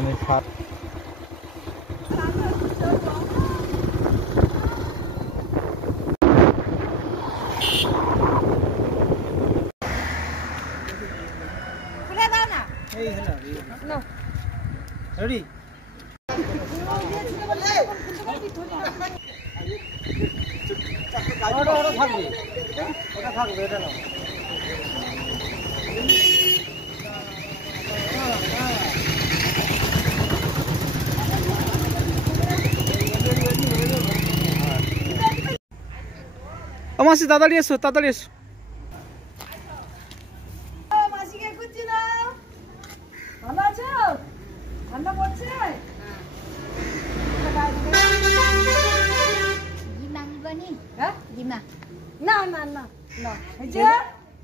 মানে সার খুলে দাও না এই হলো নো রেডি ওটা থাকবে এটা না মাসি তাড়াতাড়ি এসো তাড়াতাড়ি এসো মাসিকে খুঁজছি না ভালো আছো ঠান্ডা পড়ছে জিমা নিবনি হ্যাঁ জিমা না না না না এই যে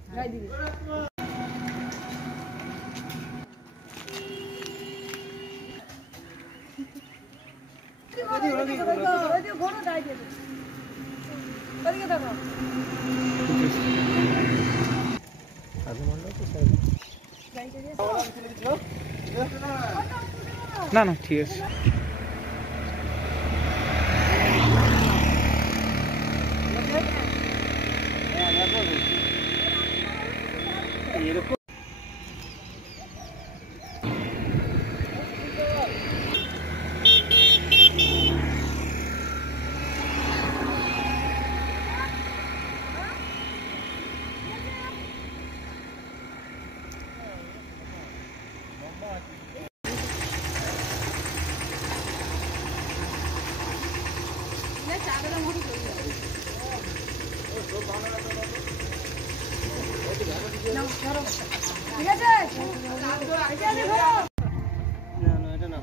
গাই দিবি ঘোড়া গাই দিয়ে ওদিকে দেখো না না ঠিক আছে ঠিক আছে না না এটা না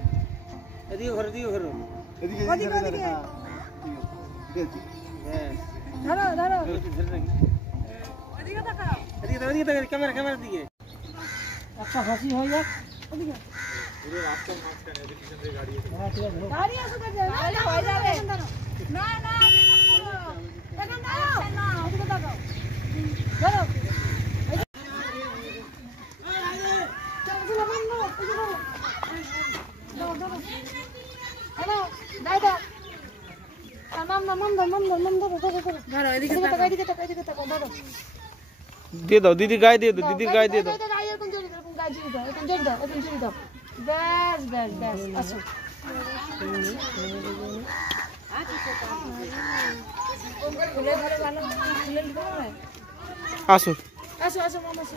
এদিকে ঘরে এদিকে ধরো ধরো এদিকে ক্যামেরা দিকে একটা হাসি হয়ে যাক ওদিকে পুরো রাস্তার মাঝখানে পিছন থেকে গাড়ি হ্যাঁ ঠিক আছে গাড়ি আসুক না হয়ে যাবে না না এখন দাও না ওদিকে তাকাও ধরো দিয়ে দাও দিদি গায়ে দিয়ে দাও দিদির গায়ে দিয়ে দাও ব্যাস ব্যাস ব্যাস আসো আসো আসো আসো মামা আসো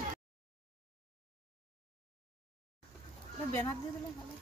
ব্যানার দিয়ে দিলে ভালো